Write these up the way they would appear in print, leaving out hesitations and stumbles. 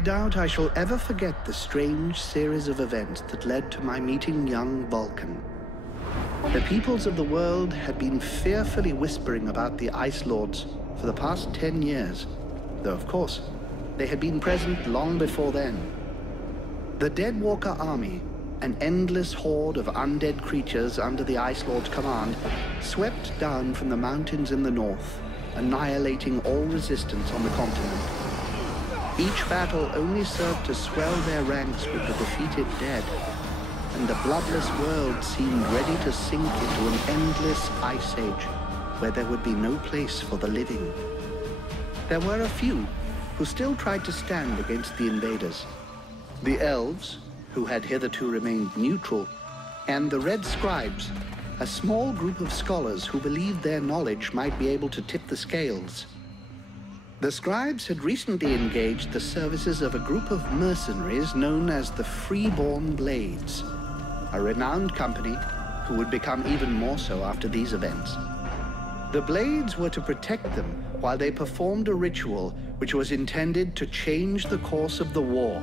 I doubt I shall ever forget the strange series of events that led to my meeting young Vulcan. The peoples of the world had been fearfully whispering about the Ice Lords for the past 10 years, though of course, they had been present long before then. The Deadwalker army, an endless horde of undead creatures under the Ice Lord's command, swept down from the mountains in the north, annihilating all resistance on the continent. Each battle only served to swell their ranks with the defeated dead, and the bloodless world seemed ready to sink into an endless ice age where there would be no place for the living. There were a few who still tried to stand against the invaders. The elves, who had hitherto remained neutral, and the Red Scribes, a small group of scholars who believed their knowledge might be able to tip the scales. The Scribes had recently engaged the services of a group of mercenaries known as the Freeborn Blades, a renowned company who would become even more so after these events. The Blades were to protect them while they performed a ritual which was intended to change the course of the war.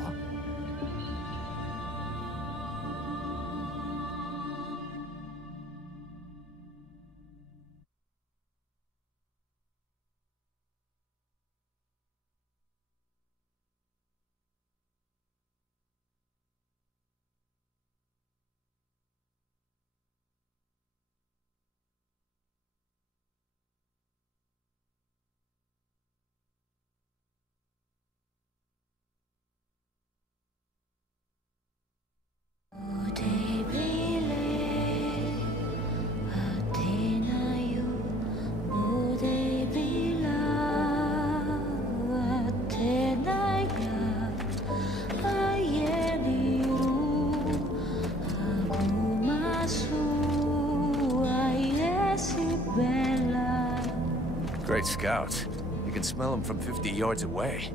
Great scouts. You can smell them from 50 yards away.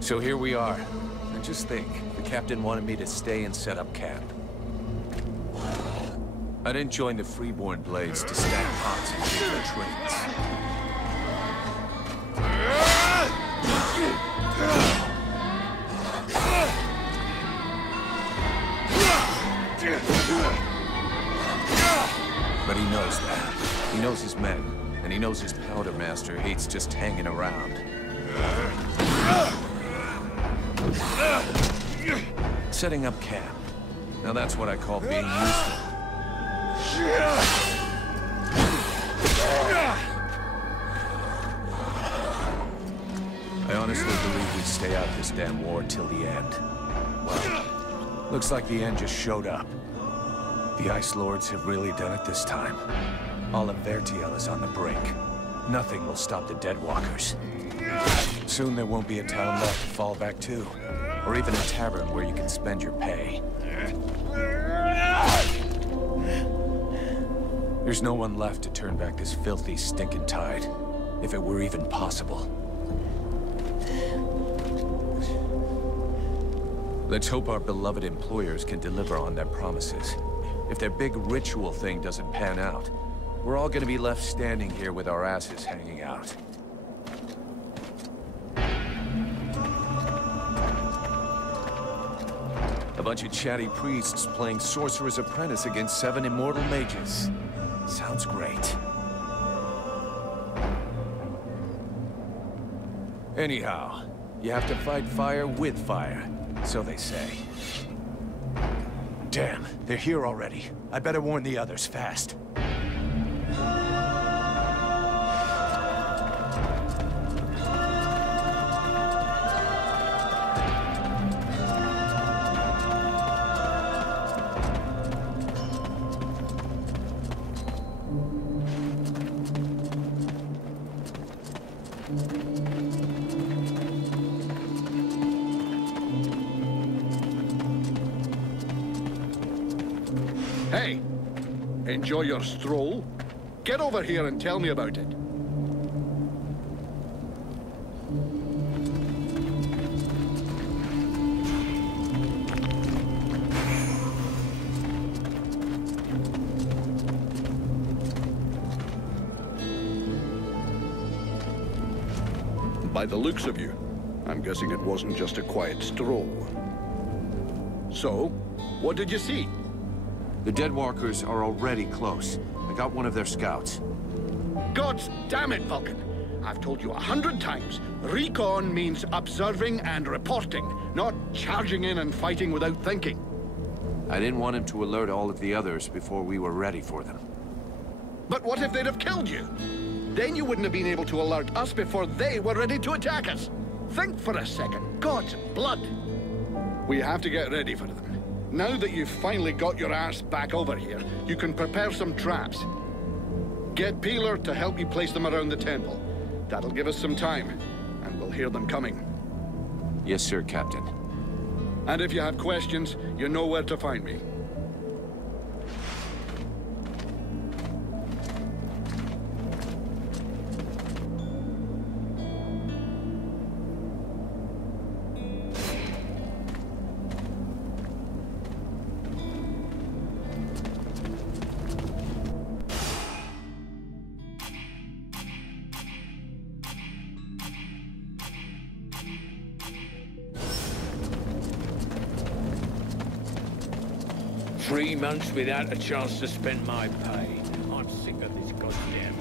So here we are. And just think, the captain wanted me to stay and set up camp. I didn't join the Freeborn Blades to stack pots and keep their trains. But he knows that. He knows his men, and he knows his powder master hates just hanging around. Setting up camp. Now that's what I call being useful. I honestly believe we stay out this damn war till the end. Well, looks like the end just showed up. The Ice Lords have really done it this time. All of Vertiel is on the brink. Nothing will stop the Deadwalkers. Soon there won't be a town left to fall back to, or even a tavern where you can spend your pay. There's no one left to turn back this filthy, stinking tide, if it were even possible. Let's hope our beloved employers can deliver on their promises. If their big ritual thing doesn't pan out, we're all gonna be left standing here with our asses hanging out. A bunch of chatty priests playing Sorcerer's Apprentice against 7 immortal mages. Sounds great. Anyhow, you have to fight fire with fire, so they say. Damn, they're here already. I better warn the others fast. Hey, enjoy your stroll? Get over here and tell me about it. by the looks of you. I'm guessing it wasn't just a quiet stroll. So, what did you see? The Deadwalkers are already close. I got one of their scouts. God damn it, Vulcan! I've told you 100 times, recon means observing and reporting, not charging in and fighting without thinking. I didn't want him to alert all of the others before we were ready for them. But what if they'd have killed you? Then you wouldn't have been able to alert us before they were ready to attack us. Think for a second. God's blood. We have to get ready for them. Now that you've finally got your ass back over here, you can prepare some traps. Get Peeler to help you place them around the temple. That'll give us some time, and we'll hear them coming. Yes, sir, Captain. And if you have questions, you know where to find me. Three months without a chance to spend my pay. I'm sick of this goddamn...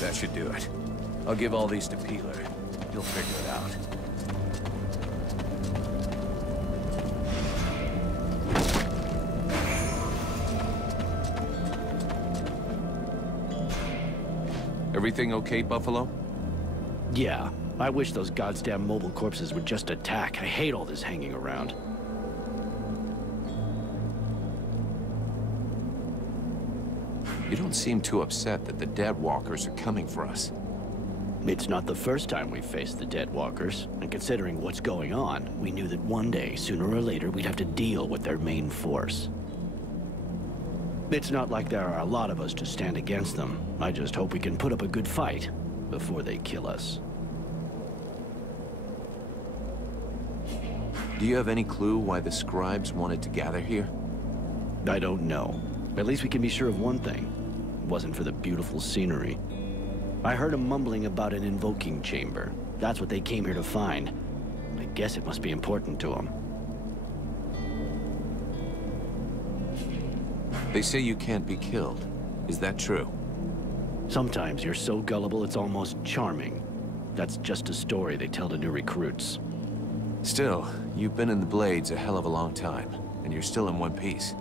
That should do it. I'll give all these to Peeler. He'll figure it out. Everything okay, Buffalo? Yeah. I wish those goddamn mobile corpses would just attack. I hate all this hanging around. You don't seem too upset that the Deadwalkers are coming for us. It's not the first time we've faced the Deadwalkers, and considering what's going on, we knew that one day, sooner or later, we'd have to deal with their main force. It's not like there are a lot of us to stand against them. I just hope we can put up a good fight before they kill us. Do you have any clue why the scribes wanted to gather here? I don't know. At least we can be sure of one thing. It wasn't for the beautiful scenery. I heard them mumbling about an invoking chamber. That's what they came here to find. I guess it must be important to them. They say you can't be killed. Is that true? Sometimes you're so gullible it's almost charming. That's just a story they tell to new recruits. Still, you've been in the Blades a hell of a long time, and you're still in one piece.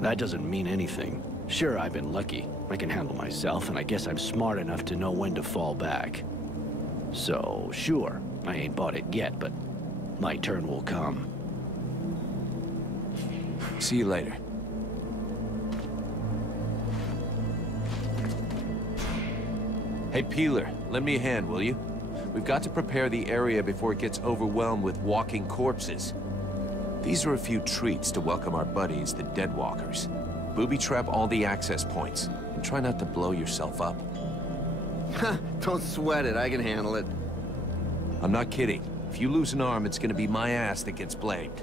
That doesn't mean anything. Sure, I've been lucky. I can handle myself, and I guess I'm smart enough to know when to fall back. So, sure, I ain't bought it yet, but my turn will come. See you later. Hey, Peeler, lend me a hand, will you? We've got to prepare the area before it gets overwhelmed with walking corpses. These are a few treats to welcome our buddies, the Deadwalkers. Booby-trap all the access points, and try not to blow yourself up. Don't sweat it, I can handle it. I'm not kidding. If you lose an arm, it's gonna be my ass that gets blamed.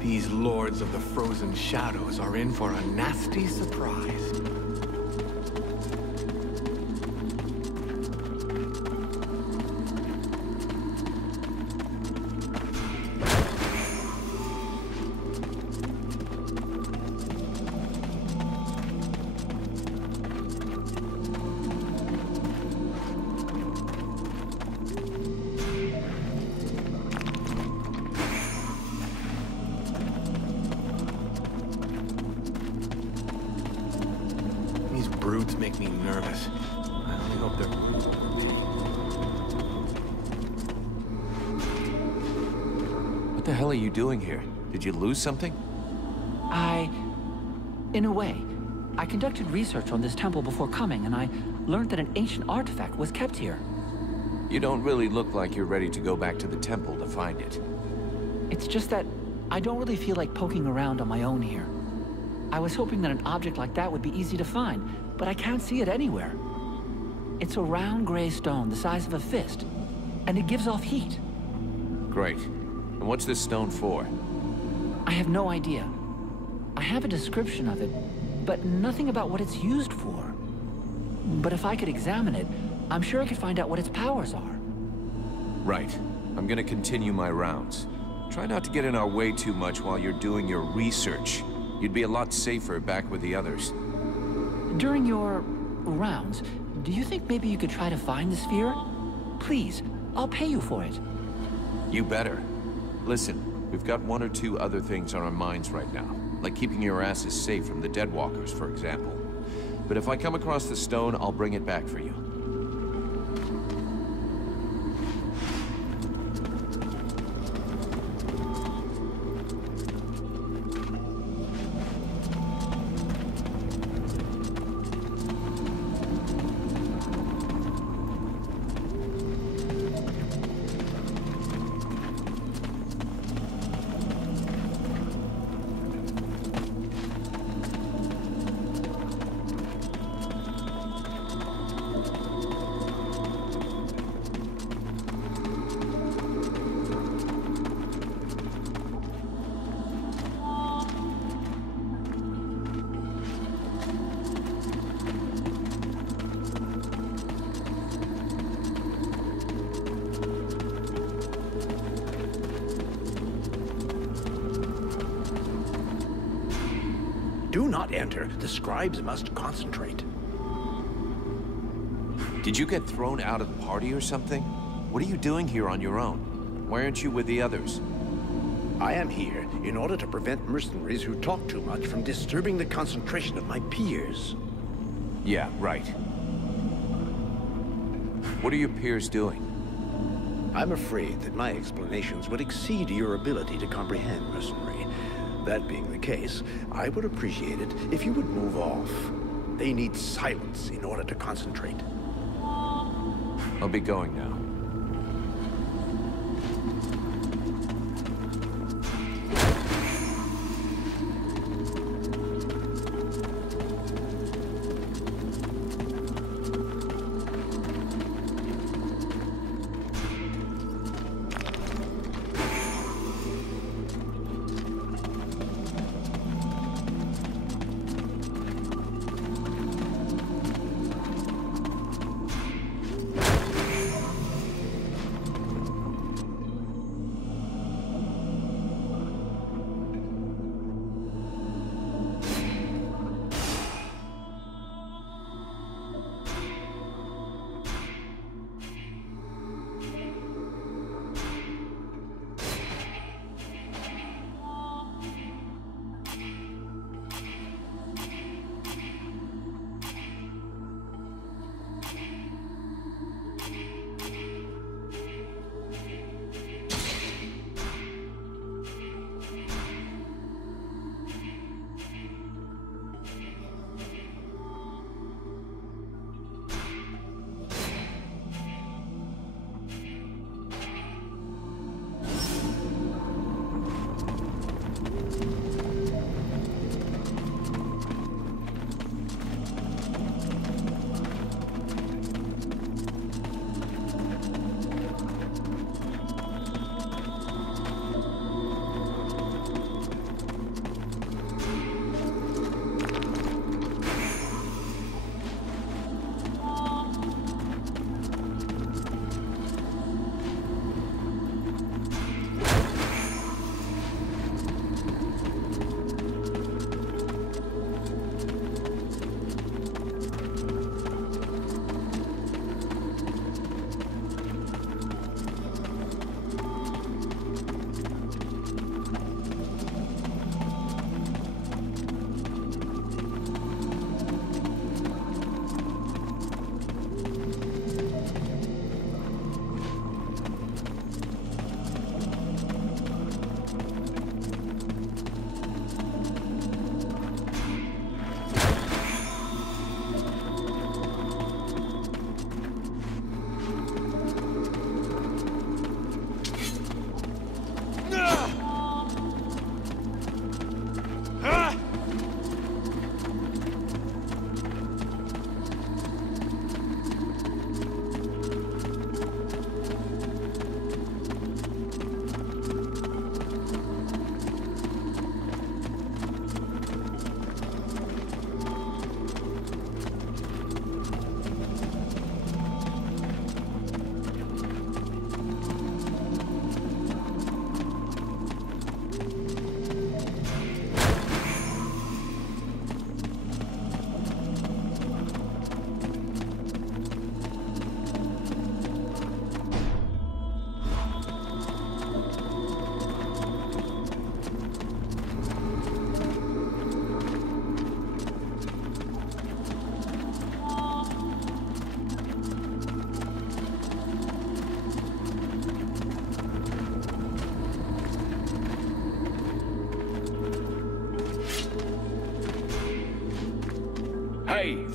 These lords of the frozen shadows are in for a nasty surprise. brutes make me nervous. I only hope they're... What the hell are you doing here? Did you lose something? In a way, I conducted research on this temple before coming, and I learned that an ancient artifact was kept here. You don't really look like you're ready to go back to the temple to find it. It's just that I don't really feel like poking around on my own here. I was hoping that an object like that would be easy to find, but I can't see it anywhere. It's a round gray stone the size of a fist, and it gives off heat. Great. And what's this stone for? I have no idea. I have a description of it, but nothing about what it's used for. But if I could examine it, I'm sure I could find out what its powers are. Right. I'm gonna continue my rounds. Try not to get in our way too much while you're doing your research. You'd be a lot safer back with the others. During your rounds, do you think maybe you could try to find the sphere? Please, I'll pay you for it. You better. Listen, we've got one or two other things on our minds right now, like keeping your asses safe from the Deadwalkers, for example. But if I come across the stone, I'll bring it back for you. Do not enter. The scribes must concentrate. Did you get thrown out of the party or something? What are you doing here on your own? Why aren't you with the others? I am here in order to prevent mercenaries who talk too much from disturbing the concentration of my peers. Yeah, right. What are your peers doing? I'm afraid that my explanations would exceed your ability to comprehend, mercenary. That being the case, I would appreciate it if you would move off. They need silence in order to concentrate. I'll be going now.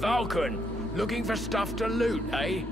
Vulcan, looking for stuff to loot, eh?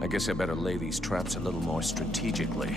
I guess I better lay these traps a little more strategically.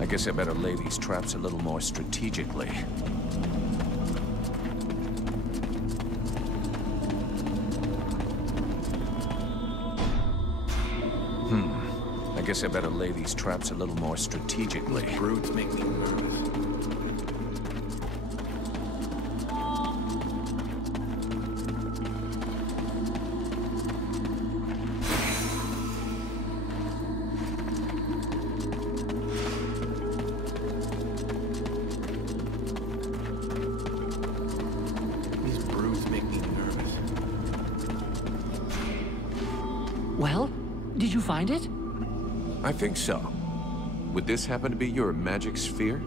I guess I better lay these traps a little more strategically. I guess I better lay these traps a little more strategically. These brutes make me nervous. Well, did you find it? I think so. Would this happen to be your magic sphere?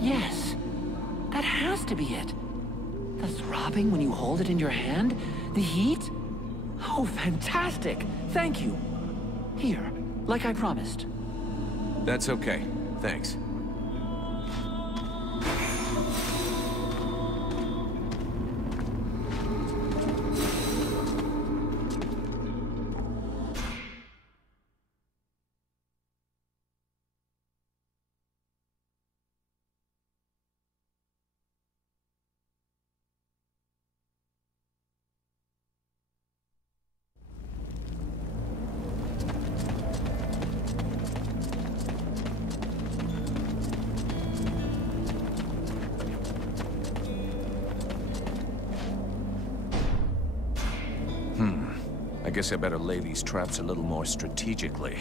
Yes. That has to be it. The throbbing when you hold it in your hand? The heat? Oh, fantastic! Thank you. Here, like I promised. That's okay. Thanks. I guess I better lay these traps a little more strategically.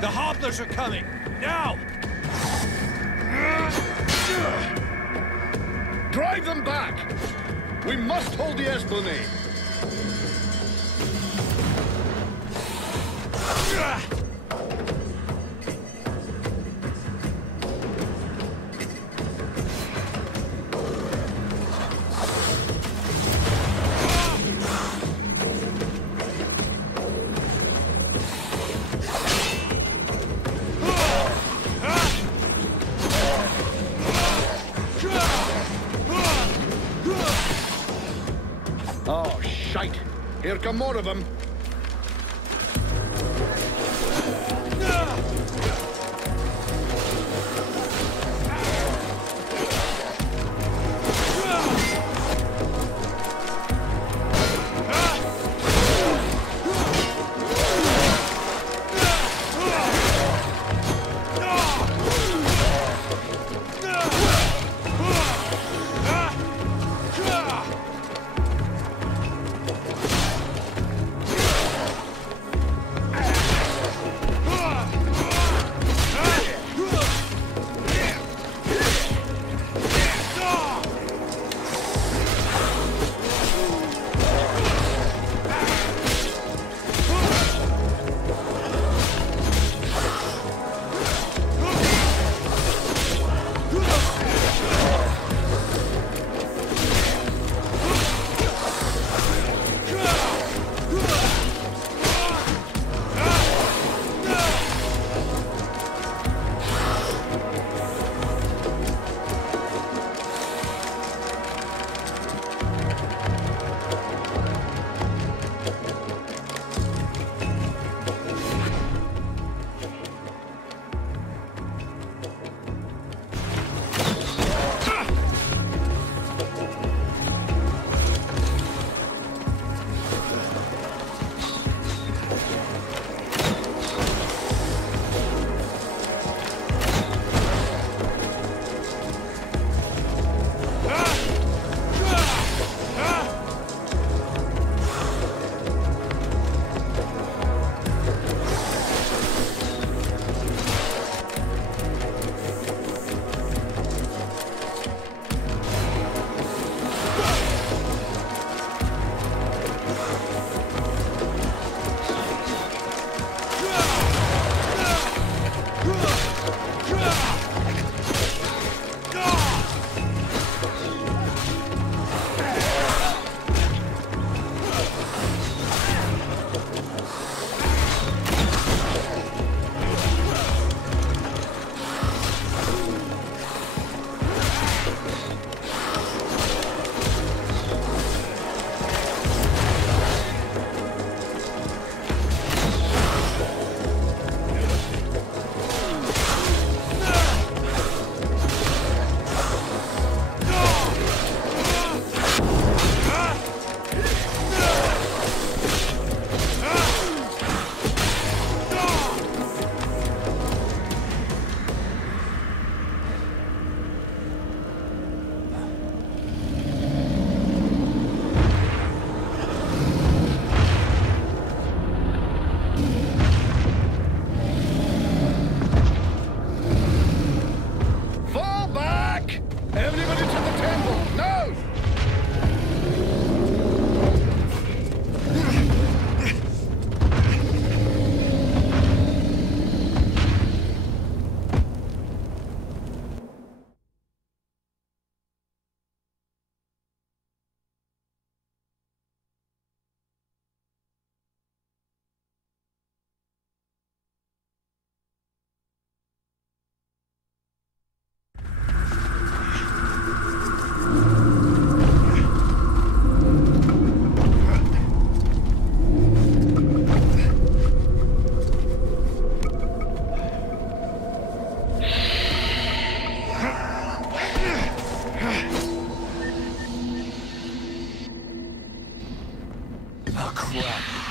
The hobblers are coming! Now! Drive them back! We must hold the Esplanade! Oh, shite! Here come more of them.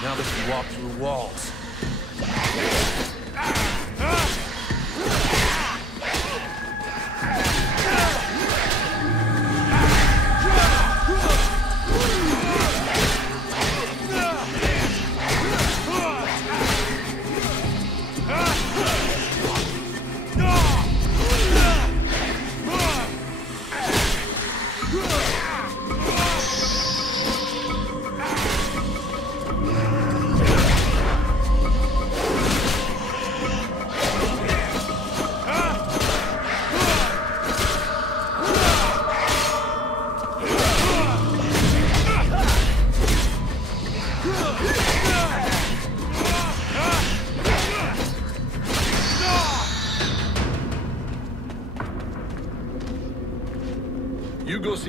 Now they can walk through walls.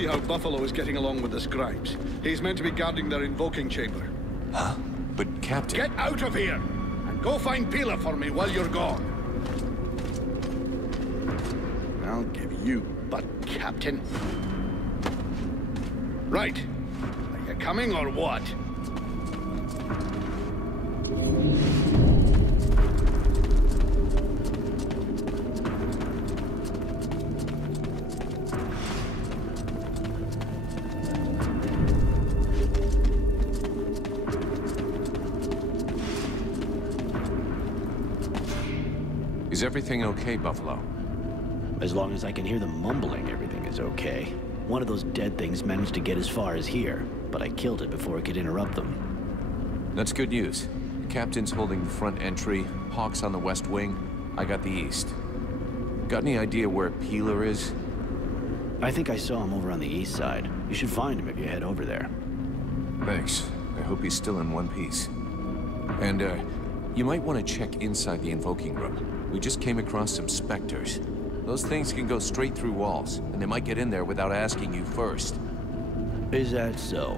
see how Buffalo is getting along with the scribes. He's meant to be guarding their invoking chamber. Huh? But Captain... Get out of here! And go find Pila for me while you're gone. I'll give you butt, Captain. Right. Are you coming or what? Is everything okay, Buffalo? As long as I can hear them mumbling, everything is okay. One of those dead things managed to get as far as here, but I killed it before it could interrupt them. That's good news. The captain's holding the front entry, Hawk's on the west wing, I got the east. Got any idea where Peeler is? I think I saw him over on the east side. You should find him if you head over there. Thanks. I hope he's still in one piece. And, you might want to check inside the invoking room. We just came across some specters. Those things can go straight through walls, and they might get in there without asking you first. Is that so?